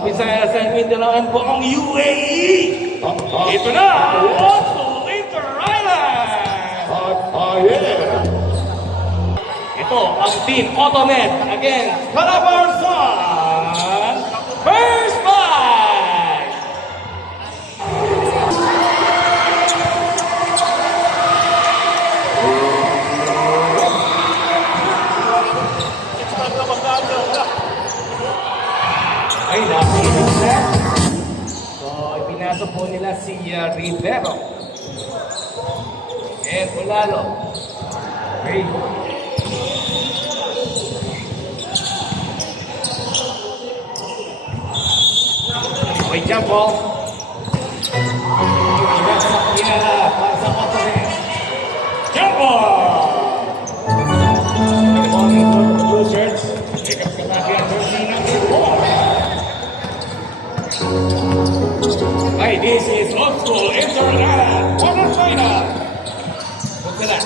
Bisaya sa Mindanao po ang UAE. Ito na, Oslo Inter-Island. Yeah. Ito ang Team Automet against Calabarzon. First fight! Ay, napinag na. So, ipinasok po nila si Rivero. And Ulalo. Okay. Okay, jump ball. Pinasok niya para sa Automet. Jump ball! Morning for the blue shirts. Pick up Katapia, jersey number 4. Hey, this is Oslo Inter-Island quarterfinal. Look at that.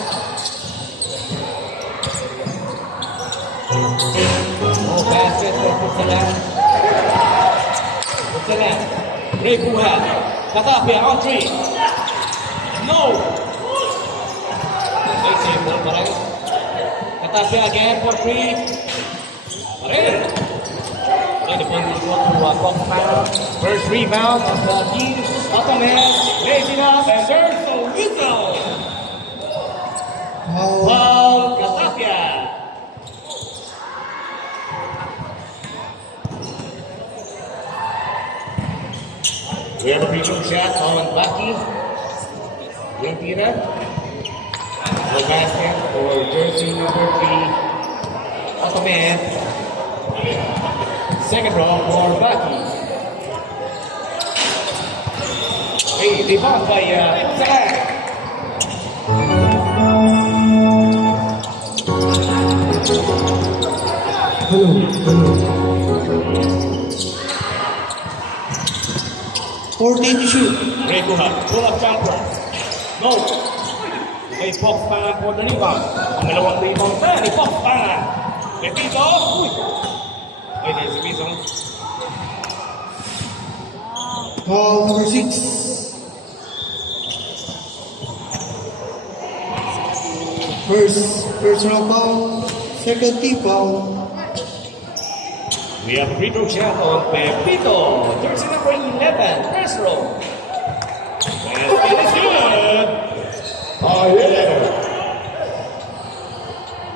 No basket for Putsalan. Putsalan. Ray Buhat. Katapia on 3. No. Okay, same ball pa rin. Katapia again for 3. Pa rin. First rebound of the team. Automet, raising up, and there's a whistle. Foul, Katapia. We have a free throw shot, Owen Bucky. Yung tira. The basket for jersey number 3. Automet. Second row for Bucky. Hey, rebound by Zach. Hello. 14 to shoot. Ray Buhat, pull up jumper. No. Hey, Fox Pangan for the rebound. Ang dalawang rebound sa ni Fox Pangan. Repito. Uy. Ay, there's a reason. Foul number 6. First round foul. Second team foul. We have a free throw shot on Pepito. Jersey number 11, first row. And it is good. Yeah.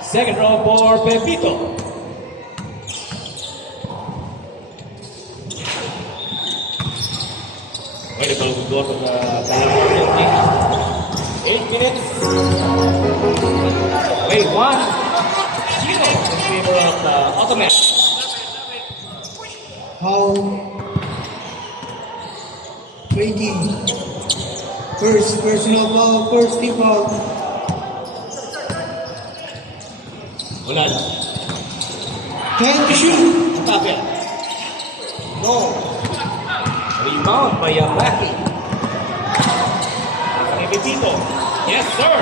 Second row for Pepito. Pwede pa lugar ko sa Calabarzon. 8 minutes. Wait, 1-0 in favor of the Automet. Foul. 20. First personal foul. First team foul. Wala na. 10 to shoot. Tapia. No. Rebound by Yamaki. Kay Pepito. Yes, sir.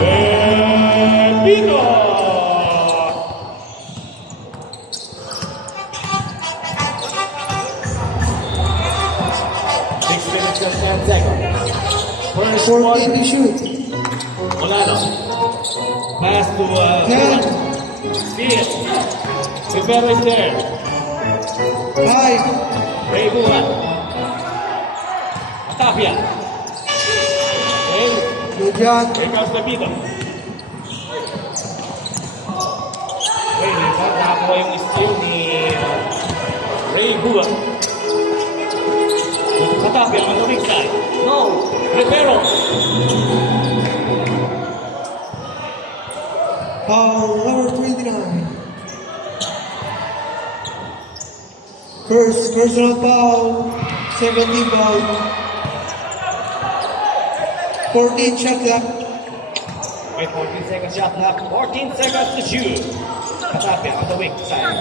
Pepito. Minutes and 10 seconds. First 14 one. to shoot. Wala na. Pass to Ten. Steal. Rivero is there. 5. Ray Buhat. Tapia. Okay. Good job. Here comes Pepito. Okay, nakakuha yung steal ni Ray Buhat. Katapia on the weak side. No. Rivero. Foul number 29. First personal foul. Second team foul. 14 shot clock. Okay, 14 seconds shot clock. 14 seconds to shoot. Katapia on the weak side.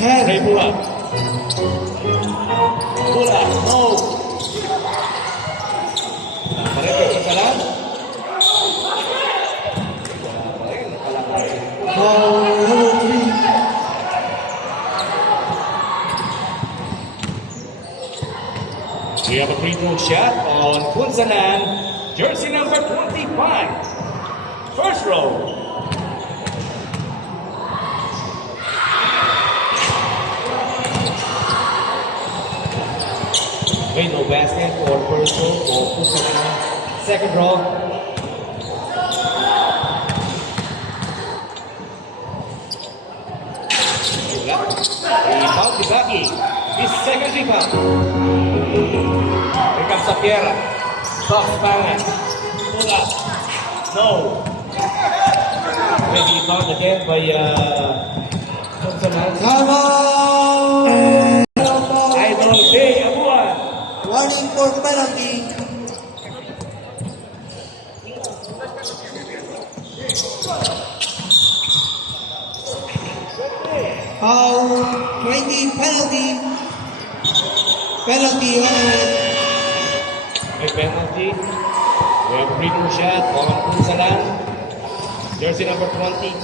10. Ray Buhat. Buhat. No. Pareto sa kalan. Foul number 3. We have a free throw shot on Punsalan, jersey number 25. First row. Wait, no basket for first row for Punsalan. Second row. Rebound to Becky. His second rebound. Here comes Sapiera. Soft balance. Pull up. No. Maybe found again by Punsalan. Timeout! Idol Day Abuan. Warning for penalty. Foul 20 penalty. Penalty 1 minute. May penalty. We have a free throw shot on Punsalan. Jersey number 25.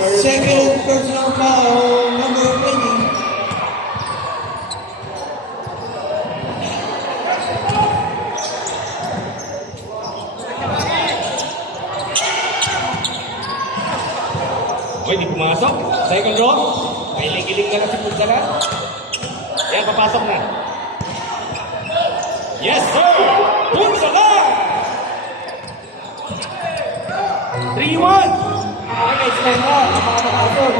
First Second personal foul, number 20. Pwede pumasok. Second row. Giling-giling na lang si Punsalan. Yan, papasok na. Yes, sir! Punsalan! 3-1! Okay, stand up. Napakapasok.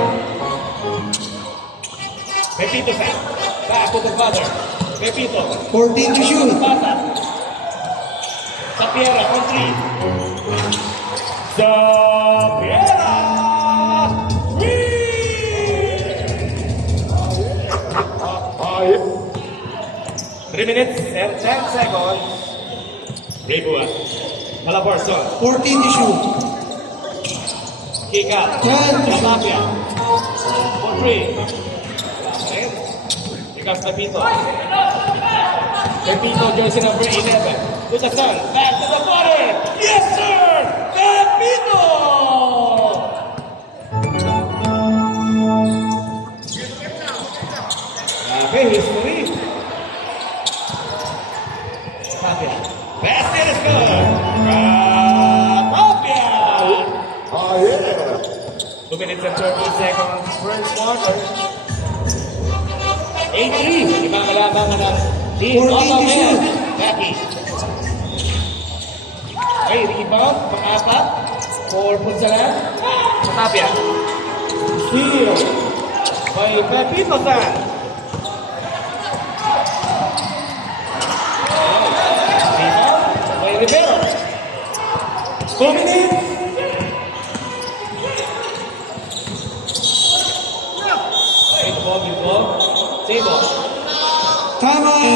Pepito, sir. Back to the father. Pepito. 14 to shoot. Pasa. Sapiera, on 3. Sapiera! 3 minutes and 10 seconds. Rebua. Malabarson. 14 to shoot. Kick out. 10 to shoot. Tapia. For 3. Here comes Pepito. Pepito, jersey number 11. To the sun. Back to the body. Yes, sir! Pepito! Grabe, history. Tapia. Basket is good. Tapia. Oh, yeah. 2 minutes and 30 seconds. First quarter. 8-3. Ibang kalaban ng team. 14 to shoot. Becky. Okay, rebound. Pang-apat. For Punsalan. Tapia. Steal. By Pepito San. Rebound. By Rivero. 2 minutes. Good ball. Table. Timeout!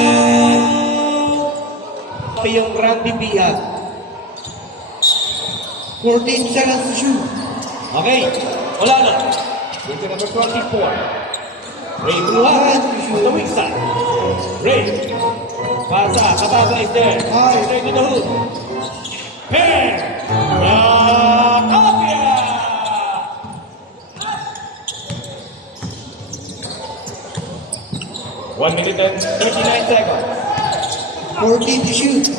Yung Randy Biag. 14 seconds to shoot. Okay. Wala na. Dito number 24. Ray Buha. On the weak side. Ray. Pasa. Katasa is there. Straight to the hoop. Pen. Tapia. 1 minute and 39 seconds. 14 to shoot.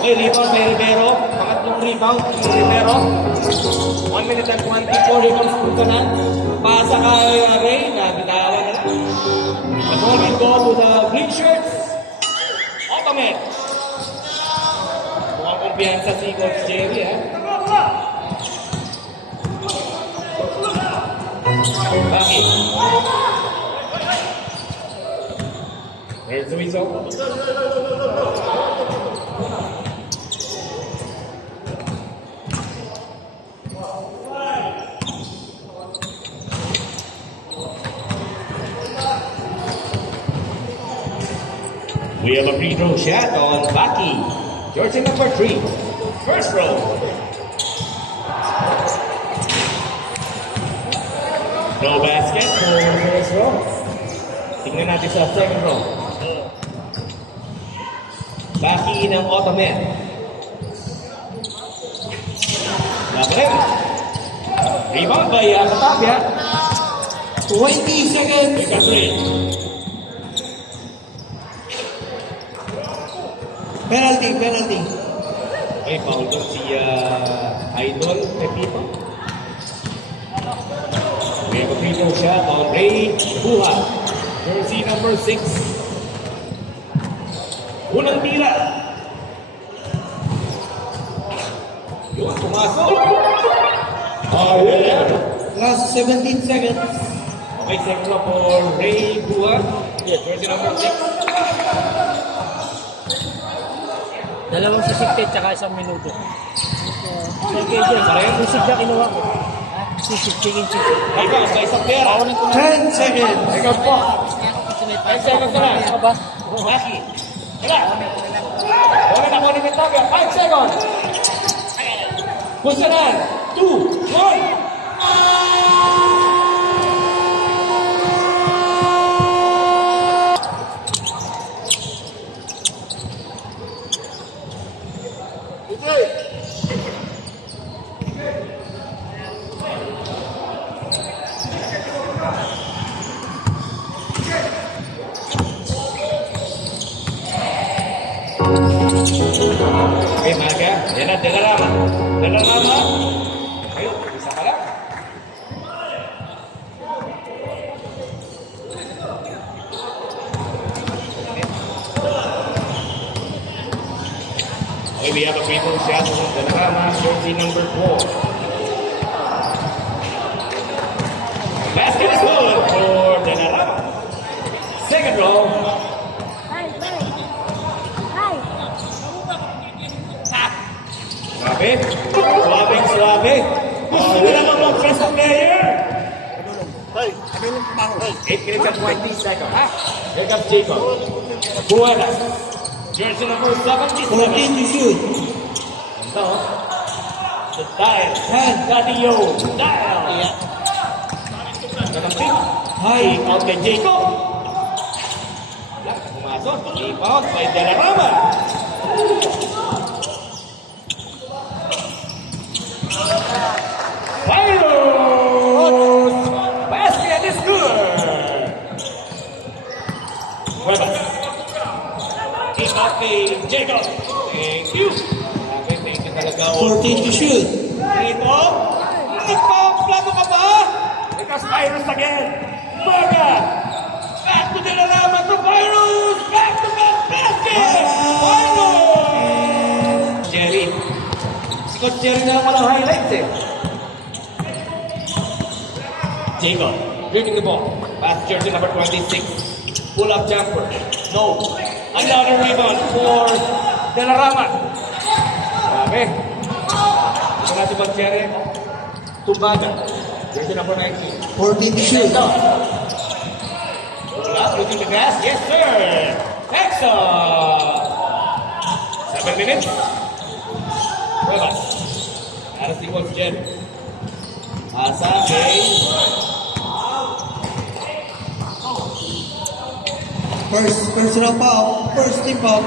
Okay, rebound kay Rivero. Pangatlong rebound kay Rivero. 1 minute and 24. Here comes Punsalan. Pasa kay Ray. Nabitawan na lang. The ball will go to the green shirts. Ottoman. Mukhang kumpiyansa si Coach Jerry, ha? Bakit? Where's the whistle? We have a free throw shot on Baki. Jersey number 3. First row. No basket for first row. Tingnan natin sa second row. Baki ng Ottoman. Laban. Rebound by Katapia. 20 seconds. Ika 3. Penalty, penalty. May foul doon si Idol Pepito. May free throw siya. Foul Ray Buha. Jersey number 6. Unang tira. Yun, pumasok. Oh, yeah. Last 17 seconds. Okay, second row for Ray Buha. Jersey number 6. Dalawang sisiktit tsaka isang minuto. Sige, sisig na kinuha ko. Sisig, chicken sisig. Ikaw, sa isang pera. 10 seconds. Ikaw po. 5 seconds na lang. Ano ba? Maki. Tara. Wala na kunin yung target. 5 seconds. Pusa na. 2, 1. Okay, Maga. Yan na, Delarama. Delarama. Ayun, isa pa lang. Okay, we have a free throw shot from Delarama, jersey number 4. Basket is good for Delarama. Second row. Suave. Suave. Gusto mo naman mag-press ang player. 8 minutes and 20 seconds. Here comes Jacob. Buenas. Jersey number 77. 14 to shoot. Ito. The dial. Daddy-o. Dial. Ganang pick. High. Out kay Jacob. Wala. Pumasok. Rebound by Delarama. Fires! Basket is good! Cuevas. Kick out kay Jacob. Thank you. Okay, thank you talaga. 14 to shoot. Dito. Nagpa-plano ka ba? Because Virus again. Baga. Back to Delarama to Virus. Back to back basket. Virus. Jerry. Si Coach Jerry na naman ang highlights eh. Jacob, dribbling the ball. Pass jersey number 26. Pull up jumper. No. Another rebound for Delarama. Grabe. Ito nga si Coach Jerry. Tumbaga. Jersey number 19. 14 to shoot. Pull up, losing the grass. Yes, sir. Excellent. 7 minutes. Cuevas. Para si Coach Jerry. Asa kay First personal foul. First team foul.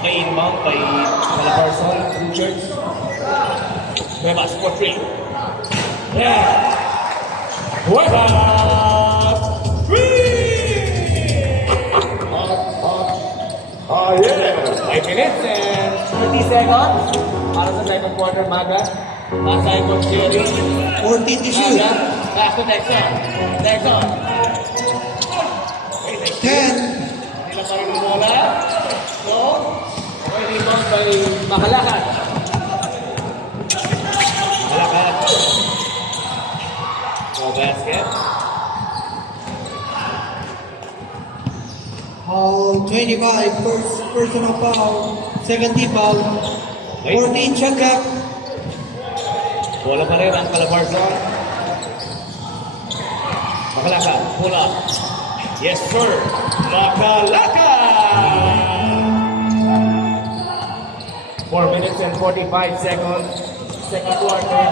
Okay, inbound by Malabarson, Richards. Cuevas for 3. Yeah. Cuevas! 3! Oh, yeah. 5 minutes and 30 seconds. Para sa second quarter, Maga. Nasa Coach Jerry. 14 to shoot. Maga. Back to Texon. Texon. Okay, 10. Nila pa rin yung bola. So, okay, rebound by Makalakat. Makalakat. So, basket. Foul 25. First personal foul. Second team foul. 14 shot clock. Bola pa rin ang Calabarzon. Makalakat. Pull up. Yes, sir. Makalakat! 4 minutes and 45 seconds. Second quarter.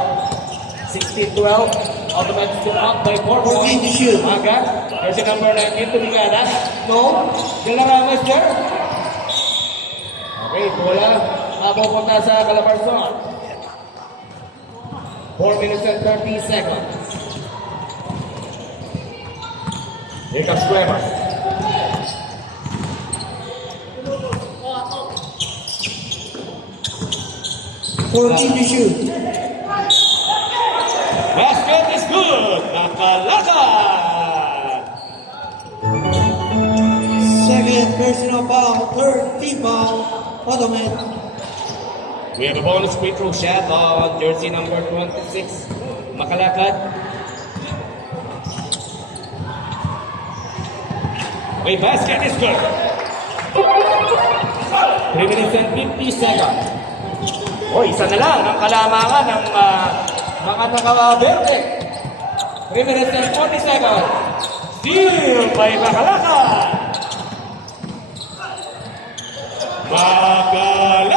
16-12. Automatic still up by 4 14 to points. shoot. Maga. Jersey number 19. Tumigada. No. Delarama is there. Okay, bola. mapupunta sa Calabarzon. 4 minutes and 30 seconds. Here comes Cuevas. Fourteen to shoot. Basket is good. Nakalakad. Second personal foul. Third team foul. Automatic. We have a bonus free throw shot on jersey number 26. Makalakad. May basket is good. 3 minutes and 50 seconds. O, isa na lang ang kalamangan ng mga nakawaberte. 3 minutes and 40 seconds. Steal by Makalakad. Makalakad.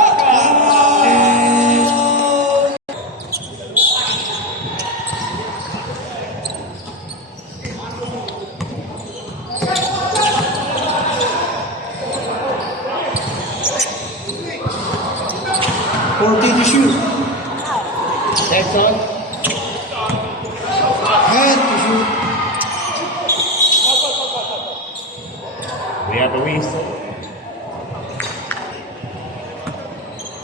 Fourteen to shoot. Jackson. And to shoot. We have a whistle.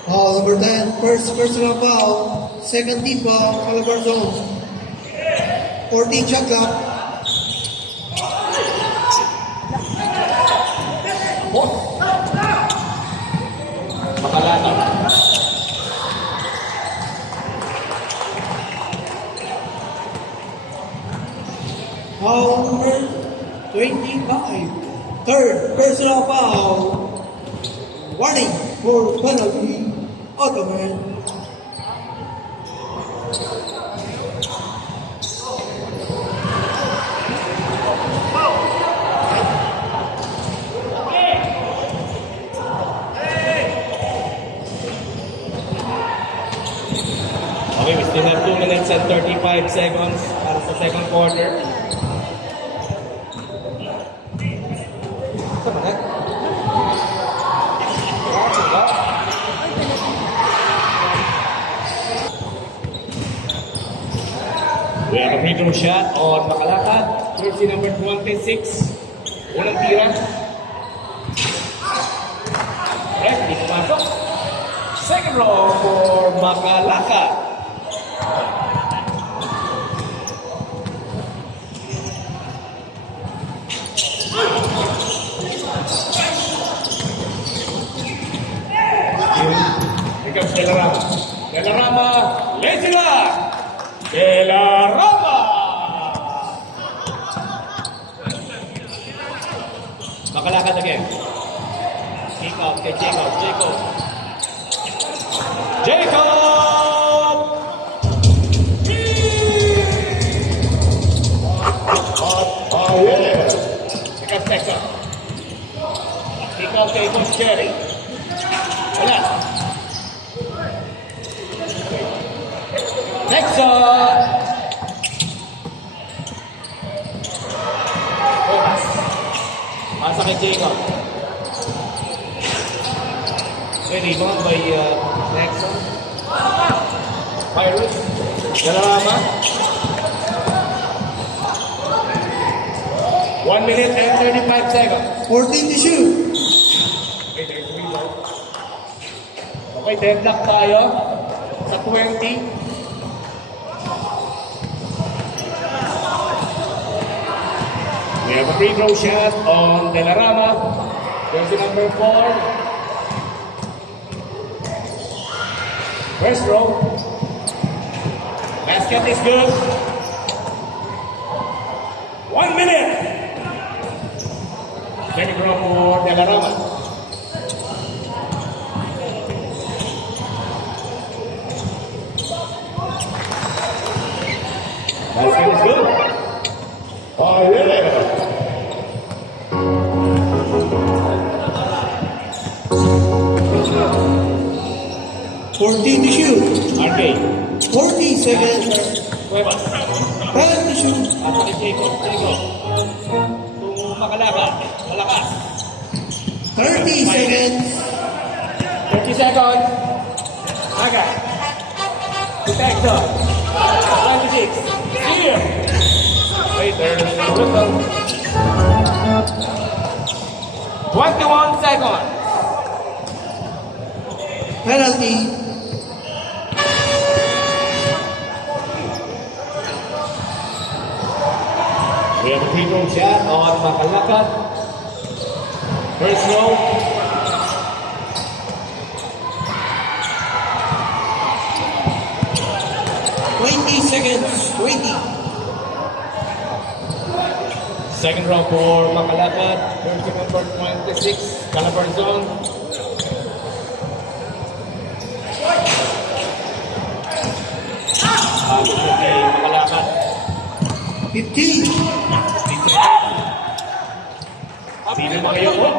Foul number 10. First personal foul. Second team foul. Calabarzon. 14 shot clock. Makalakad. Foul number 25. Third personal foul. Warning for penalty. Automatic. Okay, we still have 2 minutes and 35 seconds para sa second quarter. We have a free throw shot on Makalakad. Jersey number 26. Unang tira. Di pumasok. Second row for Makalakad. Here comes Delarama. Delarama, lazy lang. Delarama! Makalakad again. Kick out kay Jacob. Jacob! Ayer. Here comes Texas. Kick out kay Coach Jerry. Wala. Texas! Pasa kay Jacob. Rebound by Nexon. Pirates. Delarama. 1 minute and 35 seconds. 14 to shoot. Okay, there's a rebound. Okay, deadlock tayo sa 20. We have a free throw shot on Delarama. Jersey number 4. First row. Basket is good. 1 minute. Second row for Delarama. Basket is good. Ayer. 14 to shoot. RK. 40 seconds. Cuevas. 10 to shoot. At kay Jacob. Jacob. Kung Makalakad. Malakas. 30 seconds. 30 seconds. Maga. Protection. 26. Here. Wait, there's a whistle. 21 seconds. Penalty. We have a free throw shot on Makalaka. First row. Seconds. 20. Second round for Makalaka. First number 26. Calabar zone. Makalaka. 15. Sino mga yun? 12.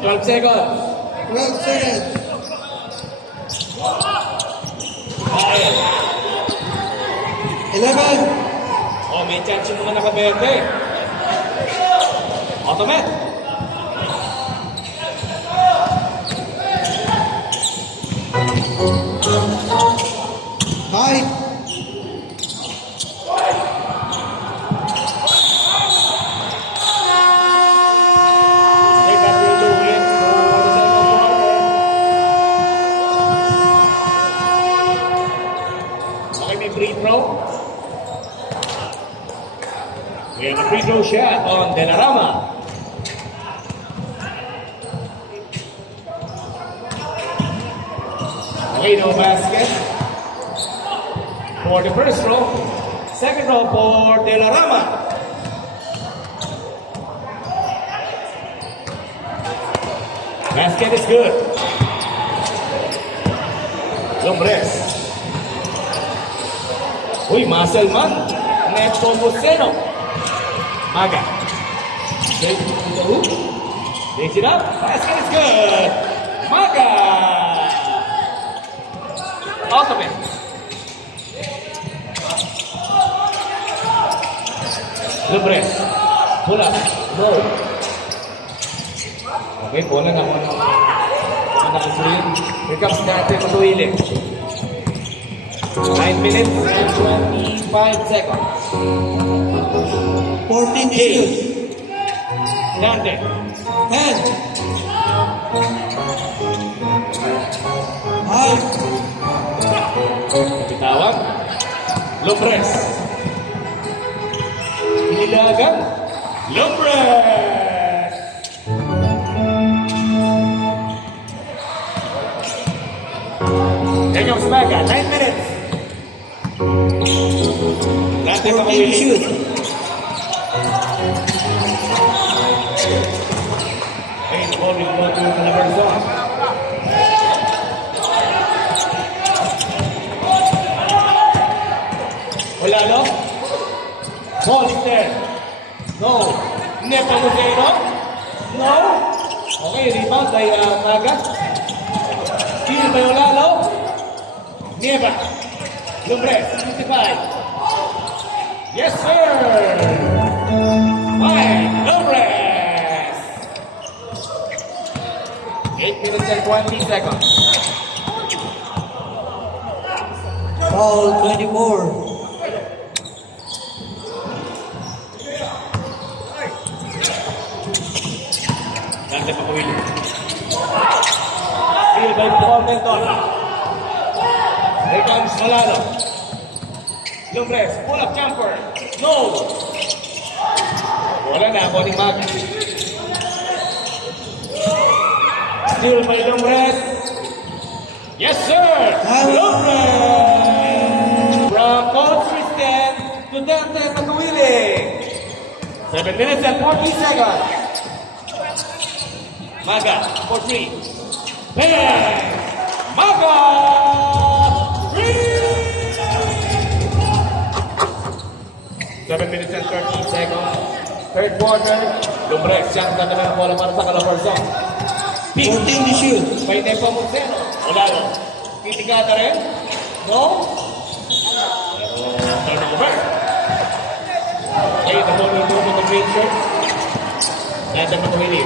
12 seconds. 12 seconds. 11. Oh, may chance yung mga nakaberte. Automat. Five. Take up your two wins for the second quarter. Okay, may free throw. We have a free throw shot on Delarama. Okay, no basket. For the first row. Second row for Delarama. Basket is good. Lombres. Uy, muscle man. Neto Moceno. Maga. Takes it to the hoop. Takes it up. Basket is good. Maga. Ultimate. Lombres. Pull up. No. Okay, bola na. Here comes Dante Matuili. 9 minutes and 25 seconds. 14 to Hey. shoot. Dante. 10. 5. Bitawag. Lombres. Inilagan. Lombres. Here comes Maga. 9 minutes. Dante 14 to Matuili. shoot. Hey, the ball will go to Calabar zone. Wala, no? Monster. No. Nepa Moceno. No. Okay, rebound by Maga. Steal by Olalo. Nepa. Lombres, 55. Yes, sir. Fine, Lombres. 8 minutes and 20 seconds. Foul 24. Dante Matuili. Steal by Formenton. Here comes Malano. Lombres, pull up jumper. No! Wala na ako ni Mag. Steal by Lombres. Yes, sir! Lombres! From Coach Tristan to Dante Matuili. 7 minutes and 40 seconds. Maga for 3. Bang! Maga! 3! 7 minutes and 13 seconds. Third quarter. Lombres, siyang ganda ng bola para sa Calabar zone. Pick. 14 to shoot. May Nepa Moceno. Wala no. Titigata rin? No? Turnover. Okay, the ball will move to the green shirt. Dante Matuili.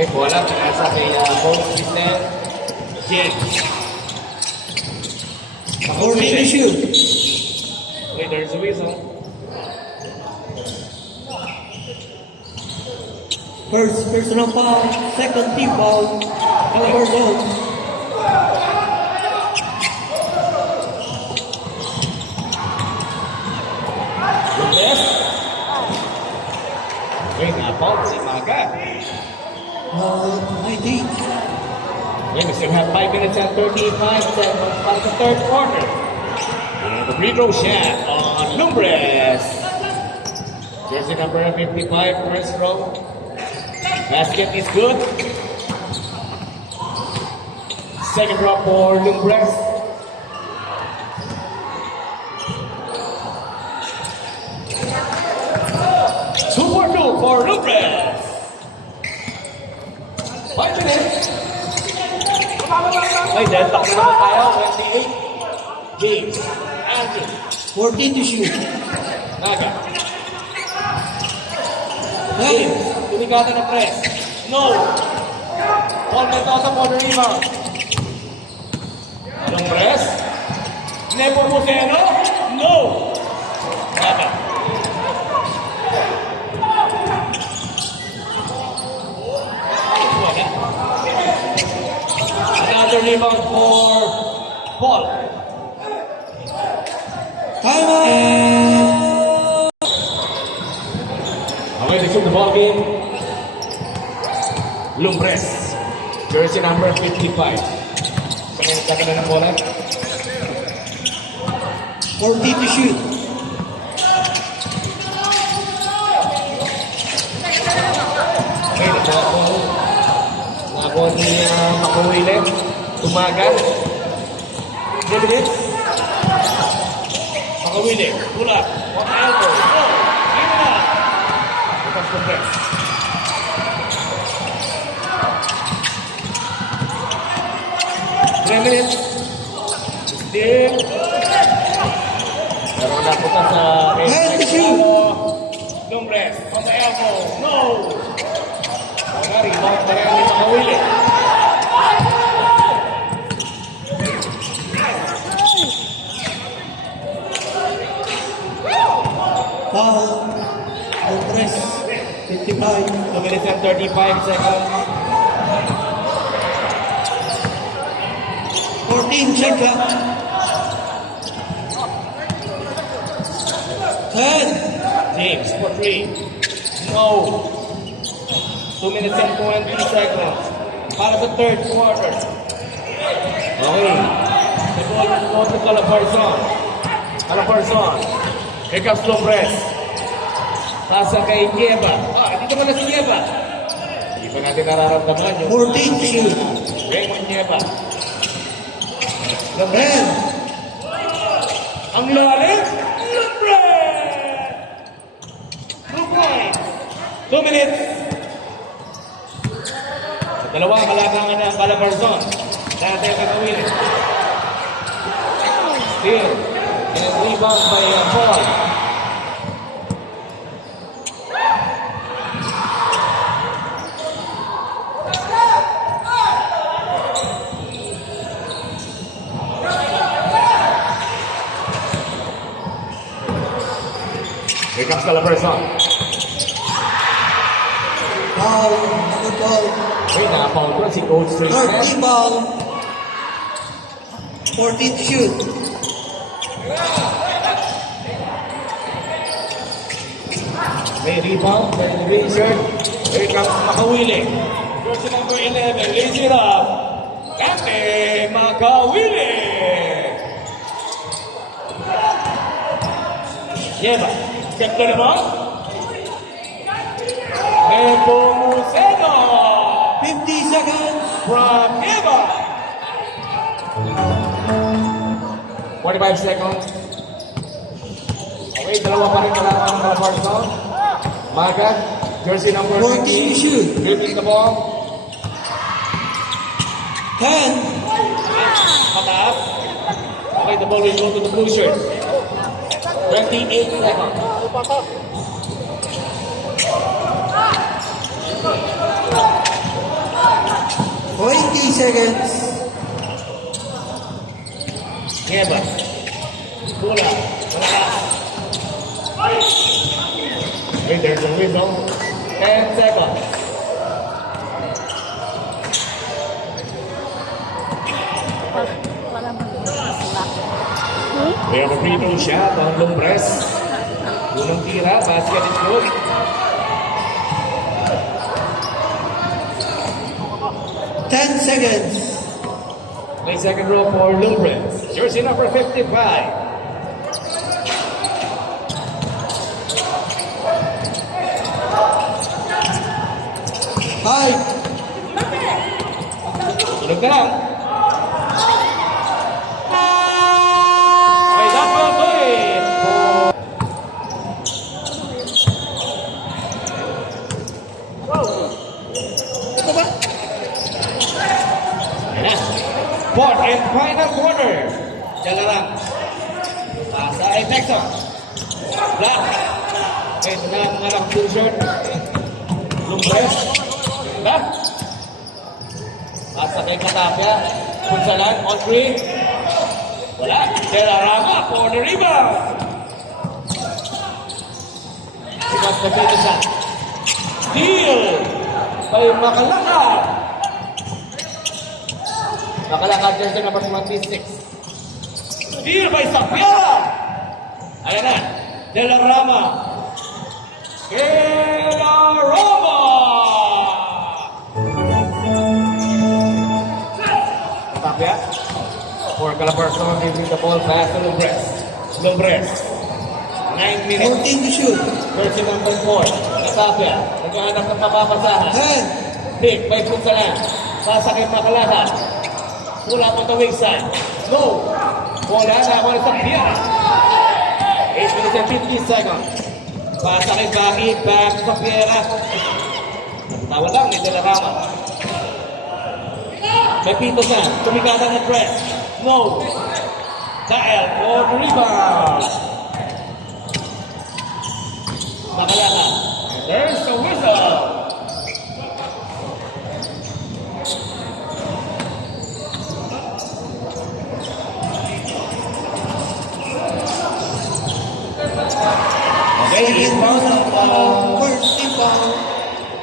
Okay, bola. Pinasa kay Coach Christian James. 14 to shoot. Okay, there's a whistle. First personal foul, second team foul, Calabar zone. Yes. Okay, na-foul si Maga. 19. Okay, we still have 5 minutes and 35 seconds for the third quarter. And the free throw shot on Lumbres. Jersey number 55, first row. Basket is good. Second drop for Lumbres. Two for two for Lumbres. 5 minutes. Ay, dahil takbo naman tayo. 28. James. Andrew. 14 to shoot. Naga. 10. James. Tumigatan na press. No. Paul Mendoza for the rebound. Anong press? Nepo Museno? No. Naga. Another rebound for Paul. Timeout! Okay, to shoot the ball game. Lumbres. Jersey number 55. Sa na ng bola. 14 to shoot. Okay, nakakuha ni Makuwile. Tumagan. 3 minutes. Makuwile. Pula. One elbow. Oh, give it up. Bukas the press. Three minutes. Still. Pero napunta sa Ten to shoot. Lumbres. On the elbow. No. Wala, rebound pa rin ni Makuwile. Foul. Altres. 55. 2 minutes and 35 seconds. 14 check up. 10. James for 3. No. 2 minutes and 20 seconds. Para sa third quarter. Okay. The ball will go to Calabarzon. Calabarzon. Here comes Lumbres. Pasa kay Nieva. Dito mo na si Nieva. Hindi pa natin nararamdaman yung 14 to shoot. Raymond Nieva. 10. Ang lalim. Lumbres! 2 points. 2 minutes. Sa dalawang kalagangan ng Calabarzon. Dati ang gagawin. Still. And rebound by Paul. Here comes Calabarzon. Foul. Another foul. Wait, nakapound ko si Coach Third Tristan. team foul. 14 to shoot. May rebound, may razor. Here comes Makawili. Jersey number 11, lays it up. Dante Makawili. Nieva, check the naman. Nepo Museno 50 seconds. from Nieva. 45 seconds. Okay, dalawa pa rin kailangan ng Calabarzon. Maga, jersey number 14 to shoot. dribbling the ball. 10. Pataas. Okay, the ball will go to the blue shirt. 28 seconds. seconds. Nieva. Pula. Malakas. Okay, there's a whistle. 10 seconds. We have a free throw shot on Lumbres. Unang tira, basket is good. Ten seconds. Play second row for Lumbres. Jersey number 55. High. Sunog na lang. Okay, that will do it. Ito ba? Ayan na. Fourth and final quarter. Diyan na lang. Sa Texas. Black. Okay, ito na ang mga blue shirt. Lumbres. Black. Sa kay Katapia. Punsalan on three. Wala. Telarama for the rebound. Sigat na dito siya. Steal. By Makalakad. Makalakad jersey number 26. Steal by Sapiara. Ayan na. Telarama. Telarama. Tapia. For Calabarzon, giving the ball pass to Lumbres. Lumbres. 9 minutes. 14 to shoot. Jersey number 4. Tapia. Nagkahanap ng papapasahan. 10. Big by Punsalan. Pasa kay Makalakad. Pula po the weak side. Slow. Bola na ako sa Piera. 8 minutes and 50 seconds. Pasa kay Baki. Back sa Piera. Tawag lang ni Telarama. May Pito San. Tumikata na press. No. Dael for the rebound. Makalakad. There's the whistle. Okay, Second inbound. round. First team foul.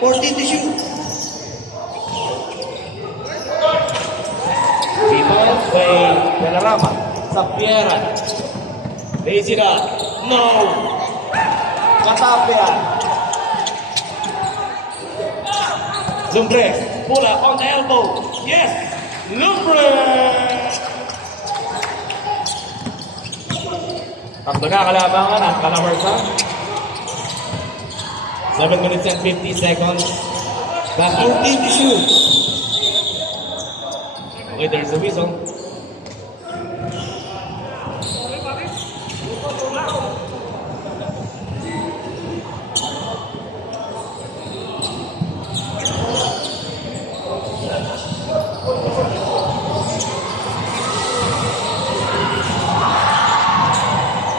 14 to shoot. Rebound by Telarama. Sa Piera. Lazy na. No. Katapia. Lumbres. Pula on the elbow. Yes. Lumbres. Tatlo na kalabangan ang Calabarzon. 7 minutes and 50 seconds. Back 14 to shoot. Okay, there's a whistle.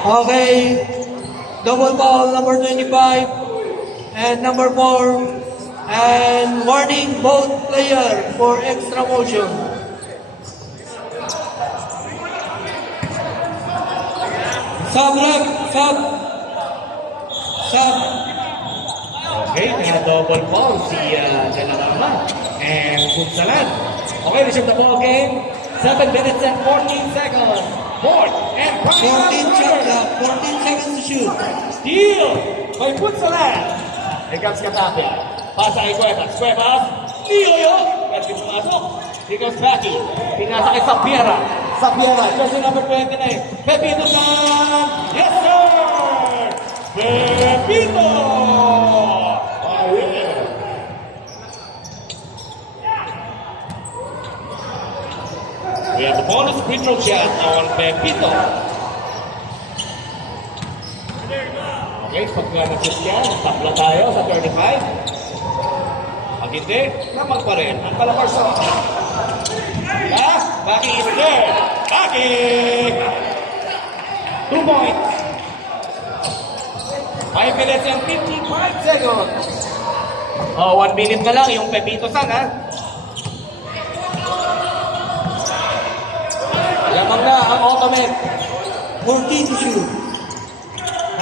Okay. Double foul number 25 and number 4. And warning both player for extra motion. Sub rep, sub. Sub. Okay, double foul si Telarama and Punsalan. Okay, resume the ball game. 7 minutes and 14 seconds. Fourth and 14 shot clock. 14 seconds to shoot. Steal by Punsalan. Here comes Katapia. Pasa kay Cuevas. Cuevas. Steal yun. Pwede pumasok. Here comes Baki. Pinasa kay Sapiera. Sapiera. Jersey number 29. Pepito San. Yes, sir! Pepito! We have the bonus free throw shot on Pepito. Okay, pagka nag-shoot yan, tapla tayo sa 35. Pag hindi, lamang pa rin ang Calabarzon. Baki is there. Baki! 2 points. 5 minutes and 55 seconds. Oh, 1 minute na lang yung Pepito San, ha? Lamang na ang Ottoman. 14 to shoot.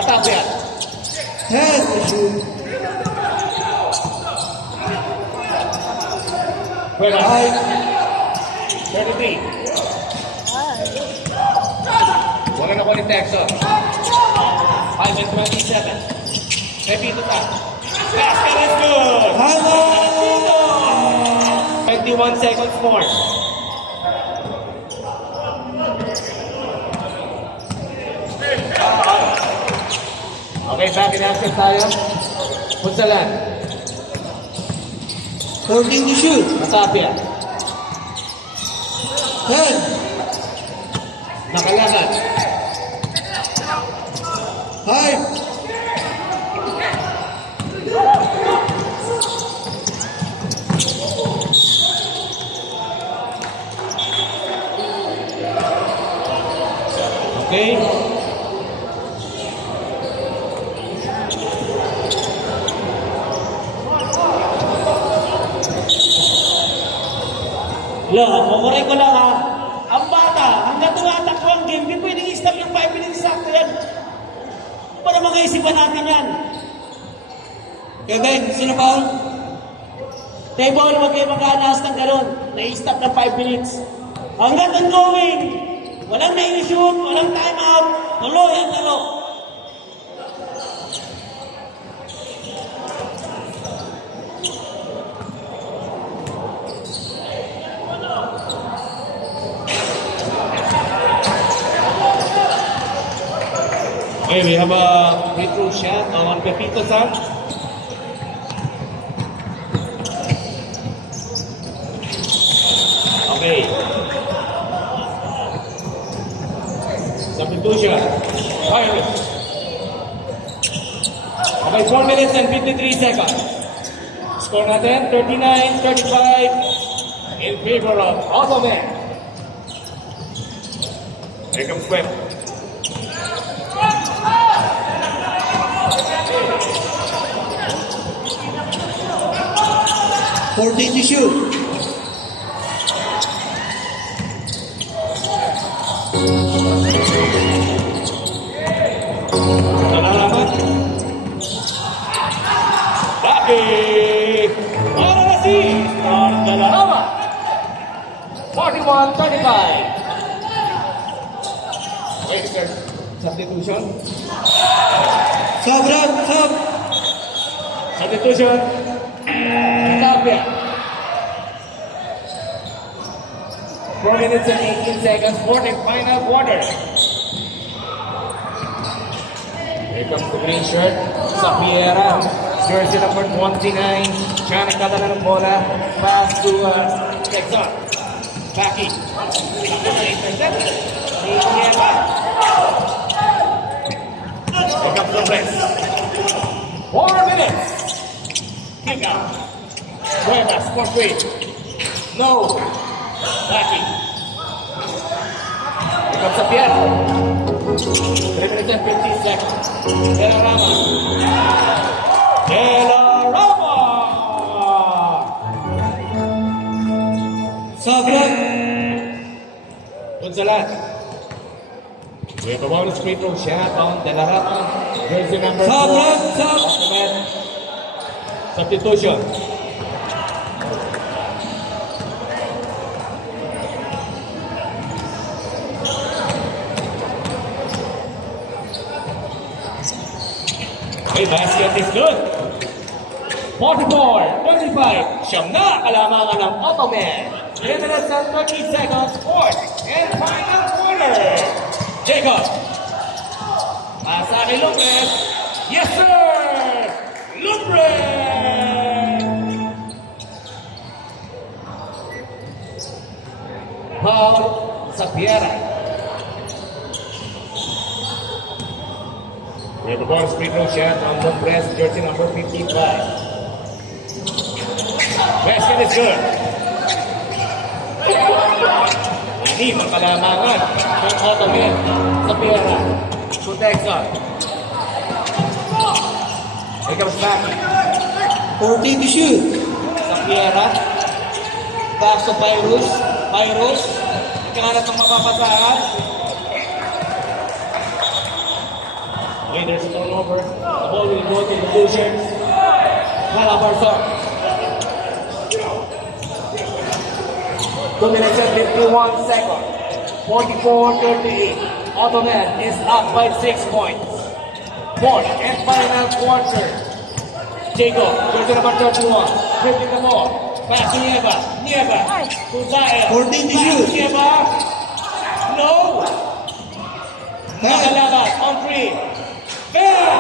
Natapya. 10 to shoot. Wala. High. 33. Wala na ko ni Texas. 5 and 27. Repito pa. Basket is good! Hello! 21 seconds more. Okay, back in action tayo. Punsalan. 14 to shoot. Matapia. 10. Nakalakan. High. Okay. Kukuray ko lang ha. Ang bata, hanggang tumatakbo ang game, hindi pwedeng i-stop yung 5 minutes sakto yan. Para mga isipan natin yan. Kevin, sino foul? Table, huwag kayo mag-aanas ng gano'n. Na-i-stop ng 5 minutes. Hanggang ongoing. Walang na-i-shoot, walang time out. Tuloy ang laro. Okay, we have a free throw shot on Pepito San. Okay. Substitution. Pirates. Okay, 4 minutes and 53 seconds. Score natin, 39-35 in favor of Ottoman. Here comes Webb. Fourteen to shoot. Nalalaman. Dati. Para na si Nalalaman. 41-35. Wait, sir. Substitution. Sub, Rob, sub. Substitution. Tapia. 4 minutes and 18 seconds for the final quarter. Here comes the green shirt. Sapiera. Jersey number 29. Trying to cut ng bola. Pass to Texon. Baki. Here comes the press. 4 minutes. Kick out. Cuevas for three. No. Baki. Here comes Sapiera. 3 minutes and 15 seconds. De La Rama. De La Rama. Sub, Rob. Gonzalez. We have a bonus free throw shot on De La Rama. Jersey number 4. Sub, Rob, sub. Substitution. Okay, basket is good. 44-25. Siyam na kalamangan ng Ottoman. Minutes and 30 seconds, fourth and final quarter. Jacob. Pasa kay Lopez. Yes, sir! Lopez! Paul Sapiera. We have a bonus free throw shot on the press, jersey number 55. Basket is good. Ini magkalamangan ng Ottoman sa Piera. To Texon. Here comes back. 14 to shoot. Sa Piera. Pass to Pyrus. Pyrus. nagkahanap ng mapapasahan. Okay, there's a turnover. The ball will go to the blue shirts. Calabarzon. 2 minutes and 51 seconds. 44-38. Ottoman is up by 6 points. Fourth and final quarter. Jacob, jersey number 31, flipping the ball. Pass to Nieva. Nieva to Zael. 14 to Pass shoot. Nieva. No. Nakalabas on 3. Fair.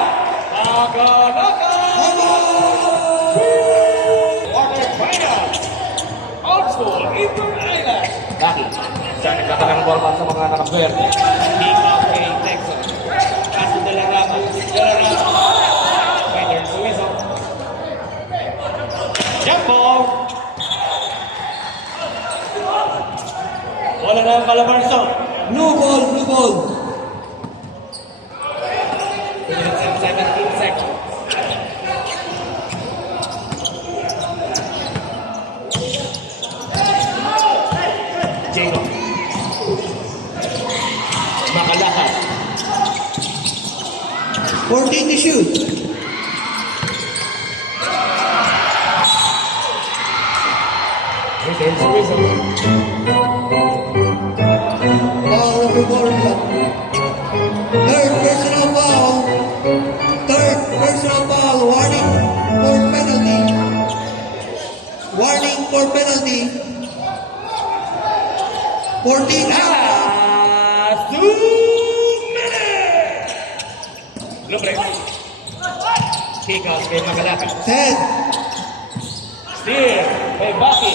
Nakalaka. Quarter final. Outscore Inter Island. Bakit? Siya nagkakalang ball sa mga nakaswerte. Kick out kay Texas. Pass to Delarama. Delarama. There's the whistle. Jump ball. Wala na ang Calabarzon. Blue ball, blue ball. 2 minutes and 17 seconds. Jacob. Makalakad. 14 to shoot. There's the whistle. Foul number 4. Third personal foul. Third personal foul. Warning for penalty. Warning for penalty. 14 out. 2 minutes! Lumbre. Kick out kay Magalaka. 10. Steer kay Baki.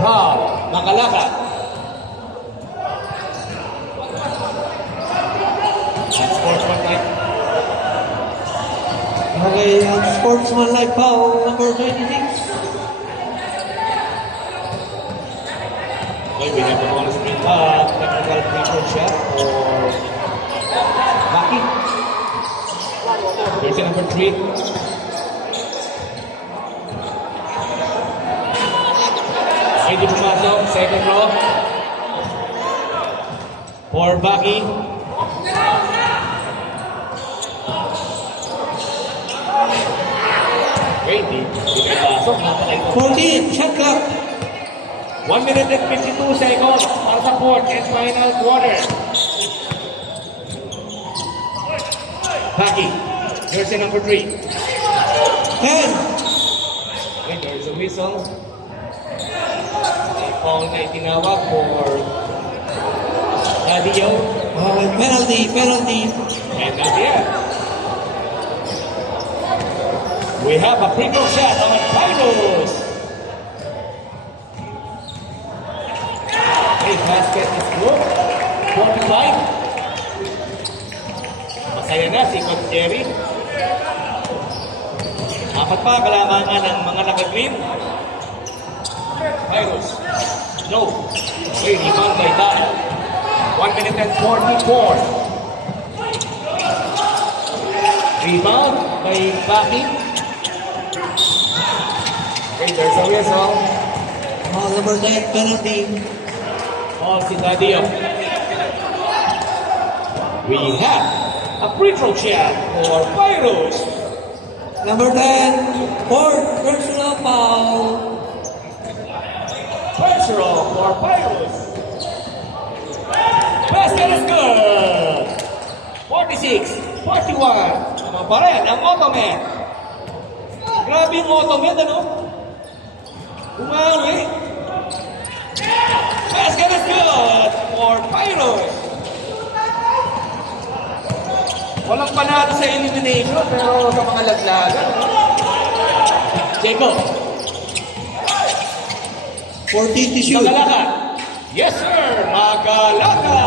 Foul, Magalaka. Sportsmanlike. Okay, sportsmanlike foul number 26. Okay, we have the bonus free technical free throw shot for Baki. Jersey number 3. Hindi pumasok, second row. For Baki. Hindi pasok, napakaiba. 14, shot clock. 1 minute and 52 seconds para sa fourth and final quarter. Baki, jersey number 3. 10. Okay, there's a whistle. Foul na itinawag for Daddy Yo. Okay, penalty, penalty. And that's it. We have a free throw shot on Pyros. His basket is good. 45. Masaya na si Coach Jerry. Apat pa kalamangan ng mga naka-green. Pyros. No. Okay, rebound by Dad. 1 minute and 44. Rebound by Baki. Okay, there's a whistle. Foul number 9, penalty. All si Dadio. We have a free throw shot for Pyros. Number 10, fourth personal foul. Pressure for Pyros. Basket is good. 46, 41. Ano pa rin ang Ottoman? Grabe yung Ottoman, ano? Umawi. Basket is good for Pyros. Walang panalo sa elimination, pero sa mga laglagan. Jacob, 14 to shoot. Magalaka. Yes, sir, Magalaka.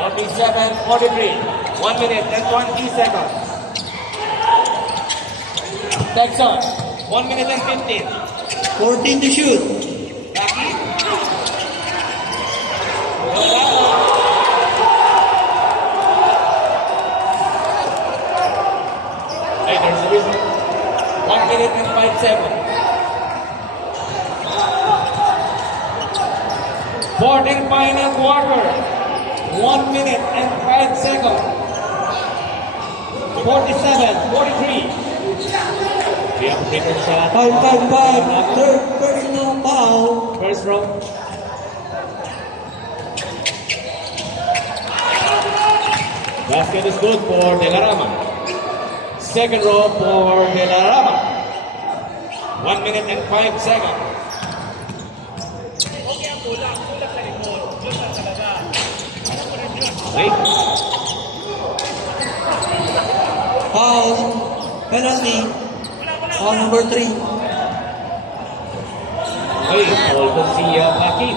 47-43. 1 minute and 20 seconds. Texas, 1 minute and 15. 14 to shoot. Baki. Wala. 5 seconds. Fourth and final quarter. 1 minute and 5 seconds. 47, 43. We have a bigger shot. 5, third personal foul. First row. Basket is good for De La Rama. Second row for De La Rama. 1 minute and 5 seconds. Wait. Foul. Penalty. Foul number 3. Wait. Hold on si Baki.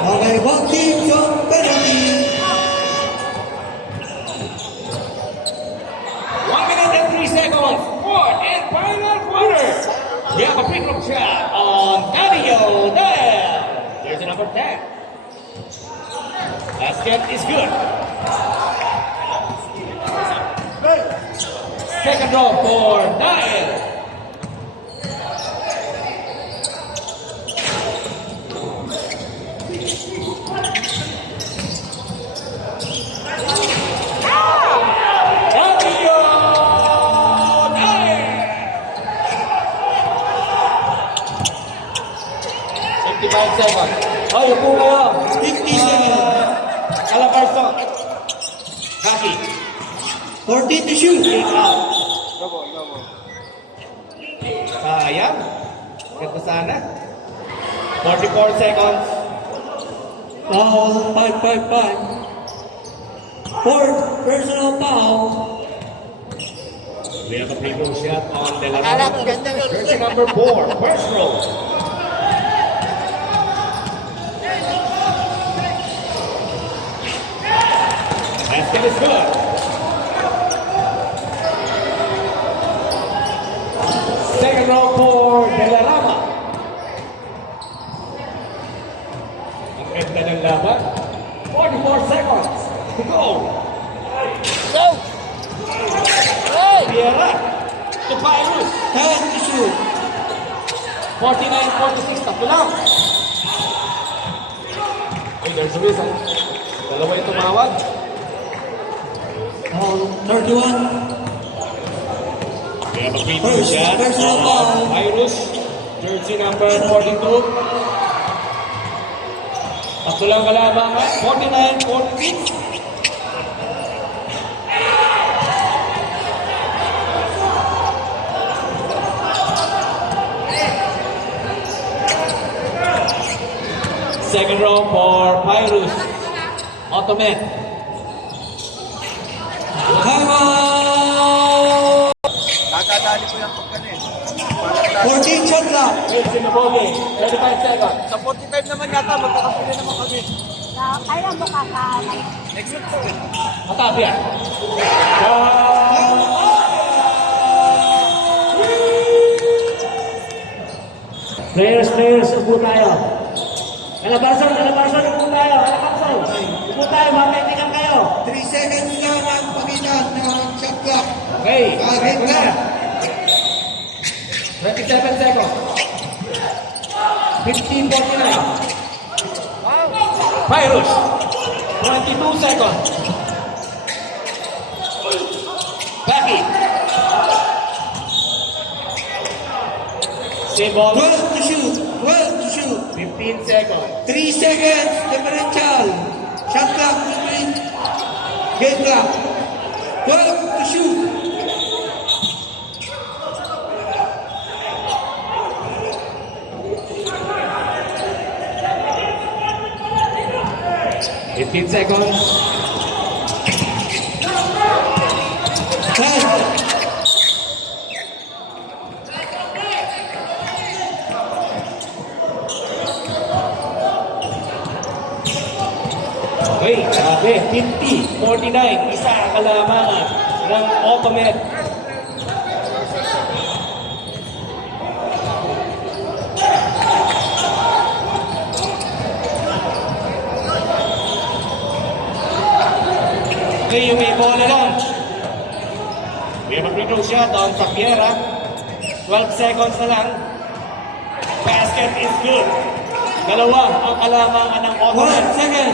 Okay, one team shot penalty. 1 minute and 3 seconds. Fourth and final quarter. We have a free throw shot on Dario Del. Here's the number 10. Basket is good. Second row for Nael. Dario Nael. 55 seconds. Oh, yung po kayo. 50 seconds. Alaparson. Baki. 14 to shoot. Kick out. Sayang. Ganda sana. 44 seconds. Foul. 5. Fourth personal foul. We have a free throw shot on De La Rama. Jersey number 4. First row. Basket is good. Second row for De La Rama. Ang ganda ng laban. 44 seconds to go. Piera. To Pairus. 10 to shoot. 49-46. Tatlo lang. Hey, there's a reason. Dalawa yung tumawag. Foul 31. We have a free throw First shot personal foul. on Virus. Jersey number 42. Tatlo lang kalabangan. 49-46. Second row for Pyrus. Ottoman. Timeout. Nakadali ko yung pagkanin. 14 shot clock. Wilson Nabogi. 35 seconds. Sa 45 naman yata, magkakapili naman kami. Kailan mo kakaalam? Next week po. Matapia. Players, upo tayo. Alabarson, upo tayo. Upo tayo, mapaintikan kayo. 3 seconds lang ang pagitan ng shot clock. Okay, Kahit na. 27 seconds. 15:49. Pyrus. 22 seconds. Becky. Save ball. 12 to shoot. 15 seconds. 3 seconds differential. Shot clock between game clock. 12 to shoot. Fifteen seconds. 10. Okay, grabe. 50-49. Isa ang kalamangan ng Ottoman. Okay, yung may bola lang. We have a free throw shot on Tapiera. 12 seconds na lang. Basket is good. Dalawa ang kalamangan ng 1 Ottoman. second.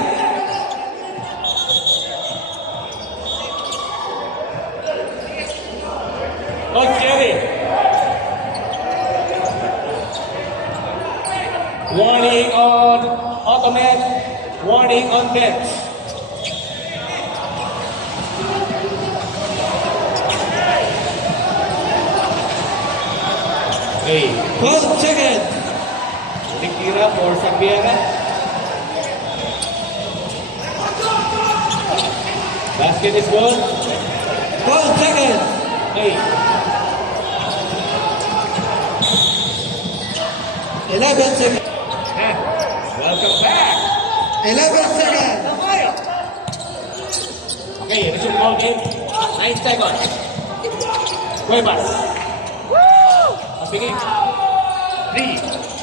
Coach Jerry. Warning on Ottoman. Warning on bench. Hey, 12 seconds. tira for Sambiera. Basket is good. 12 seconds. Hey, 11 seconds. welcome back. 11 seconds. Okay, resume ball game. 9 seconds. Cuevas. Woo! Pasingin. 3,